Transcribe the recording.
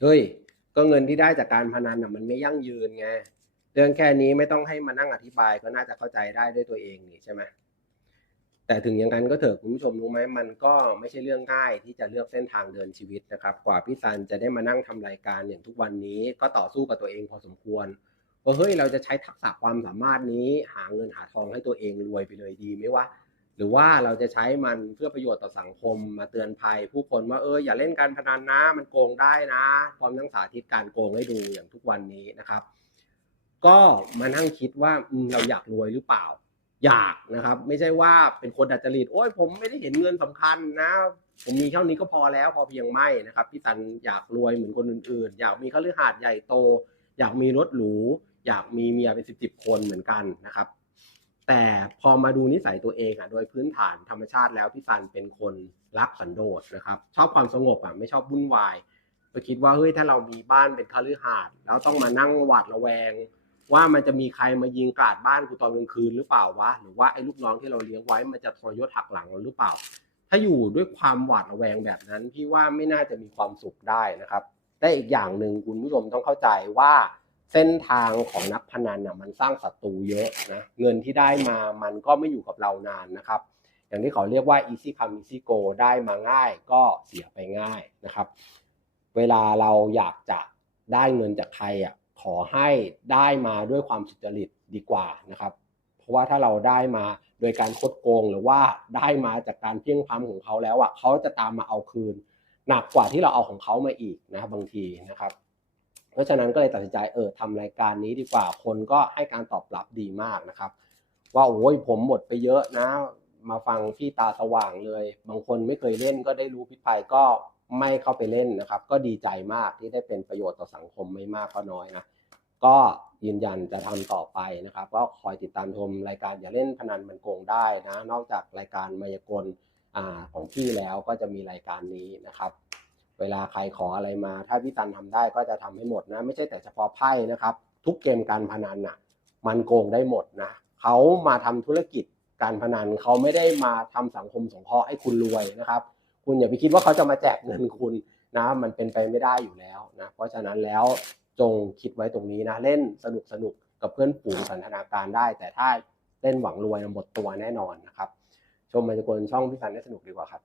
เฮ้ย ก็เงินที่ได้จากการพนันอะมันไม่ยั่งยืนไง เรื่องแค่นี้ไม่ต้องให้มานั่งอธิบายก็น่าจะเข้าใจได้ด้วยตัวเองนี่ใช่ไหมแต่ถึงอย่างนั้นก็เถอะคุณผู้ชมรู้ไหมมันก็ไม่ใช่เรื่องง่ายที่จะเลือกเส้นทางเดินชีวิตนะครับ กว่าพี่ซันจะได้มานั่งทำรายการอย่างทุกวันนี้ ก็ต่อสู้กับตัวเองพอสมควรว่าเฮ้ยเราจะใช้ทักษะความสามารถนี้หาเงินหาทองให้ตัวเองรวยไปเลยดีไหมวะ หรือว่าเราจะใช้มันเพื่อประโยชน์ต่อสังคมมาเตือนภัย ผู้คนว่าเอออย่าเล่นการพนันนะมันโกงได้นะ พร้อมทั้งสาธิตการโกงให้ดูอย่างทุกวันนี้นะครับ ก็มานั่งคิดว่าอืมเราอยากรวยหรือเปล่า อยากนะครับ ไม่ใช่ว่าเป็นคนดัดจริตโอ้ยผมไม่ได้เห็นเงินสำคัญนะ ผมมีเท่านี้ก็พอแล้วพอเพียงไม่นะครับพี่ตันอยากรวยเหมือนคนอื่นๆ อยากมีเคฤหาสน์ใหญ่โต อยากมีรถหรูอยากมีเมียเป็นสิบสิบคนเหมือนกันนะครับ แต่พอมาดูนิสัยตัวเองอะโดยพื้นฐานธรรมชาติแล้วพี่ซันเป็นคนรักสันโดษนะครับ ชอบความสงบอะไม่ชอบวุ่นวายก็คิดว่าเฮ้ยถ้าเรามีบ้านเป็นคฤหาสน์แล้วต้องมานั่งหวาดระแวง ว่ามันจะมีใครมายิงกราดบ้านกูตอนกลางคืนหรือเปล่าวะหรือว่าไอ้ลูกน้องที่เราเลี้ยงไว้มันจะทรยศหักหลังเราหรือเปล่า ถ้าอยู่ด้วยความหวาดระแวงแบบนั้นพี่ว่าไม่น่าจะมีความสุขได้นะครับแต่อีกอย่างหนึ่งคุณผู้ชมต้องเข้าใจว่า เส้นทางของนักพนันน่ะมันสร้างศัตรูเยอะนะเงินที่ได้มามันก็ไม่อยู่กับเรานานนะครับ อย่างที่เขาเรียกว่า easy come easy go ได้มาง่ายก็เสียไปง่ายนะครับ เวลาเราอยากจะได้เงินจากใครอะขอให้ได้มาด้วยความสุจริตดีกว่านะครับ เพราะว่าถ้าเราได้มาโดยการคดโกงหรือว่าได้มาจากการเพี้ยงพ้ำของเขาแล้วอะเขาจะตามมาเอาคืน หนักกว่าที่เราเอาของเขามาอีกนะบางทีนะครับ เพราะฉะนั้นก็เลยตัดสินใจเออทำรายการนี้ดีกว่าคนก็ให้การตอบรับดีมากนะครับ ว่าโอ้ยผมหมดไปเยอะนะ มาฟังพี่ตาสว่างเลย บางคนไม่เคยเล่นก็ได้รู้พิษภัยก็ไม่เข้าไปเล่นนะครับ ก็ดีใจมากที่ได้เป็นประโยชน์ต่อสังคมไม่มากก็น้อยนะก็ยืนยันจะทำต่อไปนะครับ ก็คอยติดตามชมรายการอย่าเล่นพนันมันโกงได้นะ นอกจากรายการมายากลของพี่แล้วก็จะมีรายการนี้นะครับ เวลาใครขออะไรมา ถ้าพี่ตันทำได้ก็จะทำให้หมดนะ ไม่ใช่แต่เฉพาะไพ่นะครับ ทุกเกมการพนันน่ะ มันโกงได้หมดนะเขามาทำธุรกิจการพนันเขาไม่ได้มาทำสังคมสงเคราะห์ให้คุณรวยนะครับ คุณอย่าไปคิดว่าเขาจะมาแจกเงินคุณนะ มันเป็นไปไม่ได้อยู่แล้วนะ เพราะฉะนั้นแล้วจงคิดไว้ตรงนี้นะ เล่นสนุกสนุกกับเพื่อนฝูงสันทนาการได้ แต่ถ้าเล่นหวังรวยหมดตัวแน่นอนนะครับ ชมมายากลช่องพี่สันได้สนุกดีกว่าครับ